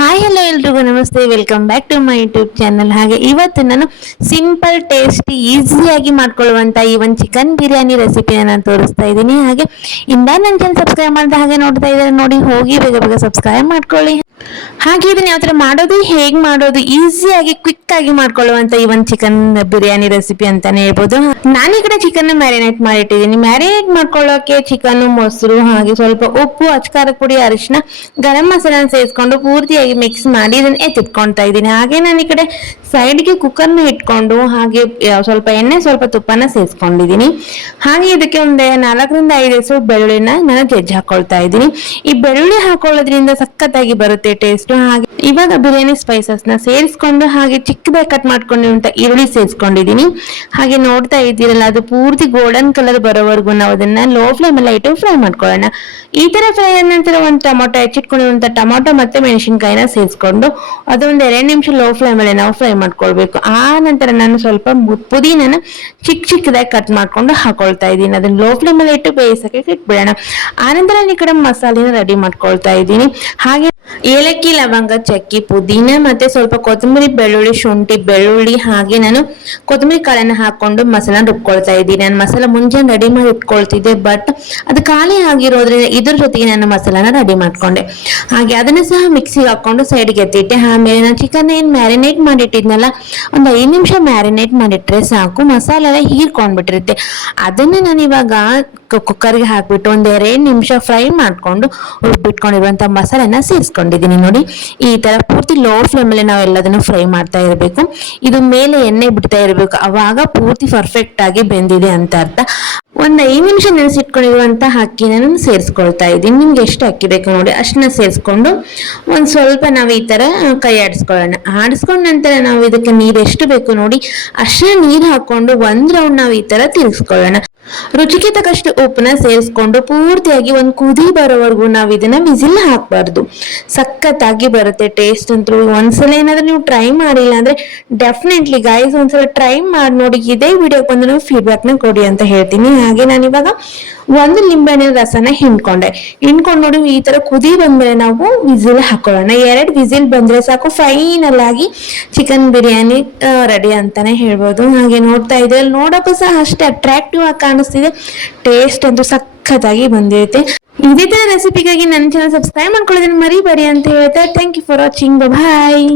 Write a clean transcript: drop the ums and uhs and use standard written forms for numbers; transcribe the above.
Hi hello ಎಲ್ರಿಗೂ ನಮಸ್ತೆ, welcome back to my YouTube channel. ಹಾಗೆ ಇವತ್ತು ನಾನು ಸಿಂಪಲ್ ಟೇಸ್ಟಿ ಈಸಿಯಾಗಿ ಮಾಡ್ಕೊಳ್ಳುವಂಥ ಈ ಒಂದು ಚಿಕನ್ ಬಿರಿಯಾನಿ ರೆಸಿಪಿನ ನಾನು ತೋರಿಸ್ತಾ ಇದ್ದೀನಿ. ಹಾಗೆ ನನ್ನ ಚಾನಲ್ ಸಬ್ಸ್ಕ್ರೈಬ್ ಮಾಡಿದ ಹಾಗೆ ನೋಡ್ತಾ ಇದ್ದಾರೆ ನೋಡಿ, ಹೋಗಿ ಬೇಗ ಬೇಗ ಸಬ್ಸ್ಕ್ರೈಬ್ ಮಾಡ್ಕೊಳ್ಳಿ. ಹಾಗೆ ಇದನ್ನ ಯಾವ ಥರ ಮಾಡೋದು, ಹೇಗೆ ಮಾಡೋದು, ಈಸಿಯಾಗಿ ಕ್ವಿಕ್ ಆಗಿ ಮಾಡ್ಕೊಳ್ಳುವಂಥ ಈ ಒಂದು ಚಿಕನ್ ಬಿರಿಯಾನಿ ರೆಸಿಪಿ ಅಂತಾನೆ ಹೇಳ್ಬೋದು. ನಾನು ಈ ಕಡೆ ಚಿಕನ್ ಮ್ಯಾರಿನೇಟ್ ಮಾಡಿಟ್ಟಿದ್ದೀನಿ. ಮ್ಯಾರಿನೇಟ್ ಮಾಡ್ಕೊಳ್ಳೋಕೆ ಚಿಕನ್, ಮೊಸರು, ಹಾಗೆ ಸ್ವಲ್ಪ ಉಪ್ಪು, ಅಚ್ಕಾರದ ಪುಡಿ, ಅರಿಶಿನ, ಗರಂ ಮಸಾಲ ಸೇರಿಸ್ಕೊಂಡು ಪೂರ್ತಿಯಾಗಿ ಮಿಕ್ಸ್ ಮಾಡಿ ಇದನ್ನ ಎತ್ತಿಟ್ಕೊಳ್ತಾ ಇದ್ದೀನಿ. ಹಾಗೆ ನಾನು ಈ ಕಡೆ ಸೈಡ್ಗೆ ಕುಕ್ಕರ್ನ ಇಟ್ಕೊಂಡು ಹಾಗೆ ಸ್ವಲ್ಪ ಎಣ್ಣೆ, ಸ್ವಲ್ಪ ತುಪ್ಪನ ಸೇರಿಸ್ಕೊಂಡಿದ್ದೀನಿ. ಹಾಗೆ ಇದಕ್ಕೆ ಒಂದು 4ರಿಂದ 5 ಹೆಸರು ಬೆಳ್ಳುಳ್ಳಿನ ನಾನು ಜಜ್ಜಿ ಹಾಕೊಳ್ತಾ ಇದ್ದೀನಿ. ಈ ಬೆಳ್ಳುಳ್ಳಿ ಹಾಕೊಳ್ಳೋದ್ರಿಂದ ಸಖತ್ತಾಗಿ ಬರುತ್ತೆ ಟೇಸ್ಟ್. ಹಾಗೆ ಇವಾಗ ಬಿರಿಯಾನಿ ಸ್ಪೈಸಸ್ ನ ಸೇರಿಸ್ಕೊಂಡು ಹಾಗೆ ಚಿಕ್ಕದಾಗಿ ಕಟ್ ಮಾಡ್ಕೊಂಡಿರುವಂತ ಈರುಳ್ಳಿ ಸೇರಿಸ್ಕೊಂಡಿದ್ದೀನಿ. ಹಾಗೆ ನೋಡ್ತಾ ಇದ್ದೀರಲ್ಲ, ಅದು ಪೂರ್ತಿ ಗೋಲ್ಡನ್ ಕಲರ್ ಬರೋವರೆಗೂ ನಾವು ಅದನ್ನ ಲೋ ಫ್ಲೇಮ್ ಎಲ್ಲ ಇಟ್ಟು ಫ್ರೈ ಮಾಡ್ಕೊಳ್ಳೋಣ. ಈ ತರ ಫ್ರೈ ಆದ ನಂತರ ಒಂದು ಟೊಮೊಟೊ, ಹೆಚ್ಚಿಟ್ಕೊಂಡಿರುವಂತ ಟೊಮೊಟೊ ಮತ್ತೆ ಮೆಣಸಿನಕಾಯಿನ ಸೇರಿಸ್ಕೊಂಡು ಅದೊಂದು 2 ನಿಮಿಷ ಲೋ ಫ್ಲೇಮ್ ಅಲ್ಲಿ ನಾವು ಫ್ರೈ ಮಾಡ್ಕೊಳ್ಬೇಕು. ಆ ನಂತರ ನಾನು ಸ್ವಲ್ಪ ಪುದೀನನ ಚಿಕ್ಕದಾಗಿ ಕಟ್ ಮಾಡ್ಕೊಂಡು ಹಾಕೊಳ್ತಾ ಇದ್ದೀನಿ. ಅದನ್ನ ಲೋ ಫ್ಲೇಮ್ ಅಲ್ಲಿ ಇಟ್ಟು ಬೇಯಿಸಕ್ಕೆ ಇಟ್ಬಿಡೋಣ. ಆನಂತರ ಈ ಕಡೆ ಮಸಾಲೆನ ರೆಡಿ ಮಾಡ್ಕೊಳ್ತಾ ಇದ್ದೀನಿ. ಹಾಗೆ ಏಲಕ್ಕಿ, ಲವಂಗ, ಚಕ್ಕಿ, ಪುದೀನ ಮತ್ತೆ ಸ್ವಲ್ಪ ಕೊತ್ತಂಬರಿ, ಬೆಳ್ಳುಳ್ಳಿ, ಶುಂಠಿ, ಬೆಳ್ಳುಳ್ಳಿ, ಹಾಗೆ ನಾನು ಕೊತ್ತಂಬರಿ ಕಾಳನ್ನ ಹಾಕೊಂಡು ಮಸಾಲ ರುಬ್ಕೊಳ್ತಾ ಇದ್ದೀನಿ. ನಾನು ಮಸಾಲ ಮುಂಚೆ ರೆಡಿ ಮಾಡಿ ಇಟ್ಕೊಳ್ತಿದ್ದೆ, ಬಟ್ ಅದು ಖಾಲಿ ಆಗಿರೋದ್ರಿಂದ ಇದ್ರ ಜೊತೆಗೆ ನಾನು ಮಸಾಲಾನ ರೆಡಿ ಮಾಡ್ಕೊಂಡೆ. ಹಾಗೆ ಅದನ್ನ ಸಹ ಮಿಕ್ಸಿಗೆ ಹಾಕೊಂಡು ಸೈಡ್ಗೆ ಎತ್ತಿಟ್ಟೆ. ಆಮೇಲೆ ನಾನು ಚಿಕನ್ ಏನ್ ಮ್ಯಾರಿನೇಟ್ ಮಾಡಿಟ್ಟಿದ್ನಲ್ಲ, ಒಂದು 5 ನಿಮಿಷ ಮ್ಯಾರಿನೇಟ್ ಮಾಡಿಟ್ರೆ ಸಾಕು, ಮಸಾಲೆ ಎಲ್ಲ ಹೀರ್ಕೊಂಡ್ಬಿಟ್ಟಿರುತ್ತೆ. ಅದನ್ನ ನಾನು ಇವಾಗ ಕುಕ್ಕರ್ಗೆ ಹಾಕ್ಬಿಟ್ಟು ಒಂದು 2 ನಿಮಿಷ ಫ್ರೈ ಮಾಡ್ಕೊಂಡು ರುಬ್ಬಿಟ್ಕೊಂಡಿರುವಂತ ಮಸಾಲೆನ ಸೇರಿಸ್ಕೊಂಡಿದ್ದೀನಿ. ನೋಡಿ, ಈ ತರ ಪೂರ್ತಿ ಲೋ ಫ್ಲೇಮ್ ಅಲ್ಲಿ ನಾವು ಎಲ್ಲದನ್ನು ಫ್ರೈ ಮಾಡ್ತಾ ಇರಬೇಕು. ಇದು ಮೇಲೆ ಎಣ್ಣೆ ಬಿಡ್ತಾ ಇರಬೇಕು, ಅವಾಗ ಪೂರ್ತಿ ಪರ್ಫೆಕ್ಟ್ ಆಗಿ ಬೆಂದಿದೆ ಅಂತ ಅರ್ಥ. ಒಂದು 5 ನಿಮಿಷ ನೆನೆಸಿಟ್ಕೊಂಡಿರುವಂತ ಅಕ್ಕಿನ ನಾನು ಸೇರಿಸ್ಕೊಳ್ತಾ ಇದ್ದೀನಿ. ನಿಮ್ಗೆ ಎಷ್ಟು ಅಕ್ಕಿ ಬೇಕು ನೋಡಿ ಅಷ್ಟನ್ನ ಸೇರಿಸ್ಕೊಂಡು ಒಂದು ಸ್ವಲ್ಪ ನಾವು ಈ ತರ ಕೈ ಆಡಿಸ್ಕೊಳ್ಳೋಣ. ಆಡಿಸ್ಕೊಂಡ ನಂತರ ನಾವು ಇದಕ್ಕೆ ನೀರು ಎಷ್ಟು ಬೇಕು ನೋಡಿ ಅಷ್ಟೇ ನೀರು ಹಾಕೊಂಡು 1 ರೌಂಡ್ ನಾವು ಈ ತರ ತಿರ್ಗಿಸ್ಕೊಳ್ಳೋಣ. ರುಚಿಗೆ ತಕ್ಕಷ್ಟು ಉಪ್ಪನ್ನ ಸೇರಿಸ್ಕೊಂಡು ಪೂರ್ತಿಯಾಗಿ ಒಂದು ಕುದಿ ಬರೋವರೆಗೂ ನಾವು ಇದನ್ನ ವಿಸಿಲ್ ಹಾಕಬಾರ್ದು. ಸಖತ್ತಾಗಿ ಬರುತ್ತೆ ಟೇಸ್ಟ್ ಅಂತೂ. ಒಂದ್ಸಲ ಏನಾದ್ರೂ ನೀವು ಟ್ರೈ ಮಾಡಿಲ್ಲ ಅಂದ್ರೆ ಡೆಫಿನೆಟ್ಲಿ ಗೈಸ್ ಒಂದ್ಸಲ ಟ್ರೈ ಮಾಡಿ ನೋಡಿ. ಇದೇ ವಿಡಿಯೋಗೆ ಬಂದು ನೀವು ಫೀಡ್ಬ್ಯಾಕ್ ನ ಕೊಡಿ ಅಂತ ಹೇಳ್ತೀನಿ. ಹಾಗೆ ನಾನು ಇವಾಗ 1 ಲಿಂಬೆಹಣ್ಣಿನ ರಸನ ಹಿಂಡ್ಕೊಂಡು ನೋಡಿ, ಈ ತರ ಕುದಿ ಬಂದ್ರೆ ನಾವು ವಿಸಿಲ್ ಹಾಕೊಳ್ಳೋಣ. 2 ವಿಸಿಲ್ ಬಂದ್ರೆ ಸಾಕು, ಫೈನಲ್ ಆಗಿ ಚಿಕನ್ ಬಿರಿಯಾನಿ ರೆಡಿ ಅಂತಾನೆ ಹೇಳ್ಬೋದು. ಹಾಗೆ ನೋಡ್ತಾ ಇದ್ರೆ ನೋಡಕ್ಕೂ ಸಹ ಅಷ್ಟೇ ಅಟ್ರಾಕ್ಟಿವ್ ಆಗಿ ಕಾಣಿಸ್ತಿದೆ. ಟೇಸ್ಟ್ ಅಂತೂ ಸಖತ್ತಾಗಿ ಬಂದಿರುತ್ತೆ. ಇದೇ ತರ ರೆಸಿಪಿಗಾಗಿ ನನ್ನ ಚಾನಲ್ ಸಬ್ಸ್ಕ್ರೈಬ್ ಮಾಡ್ಕೊಳ್ಳೋದನ್ನ ಮರಿಬೇಡಿ ಅಂತ ಹೇಳ್ತಾ thank you for watching. Bye.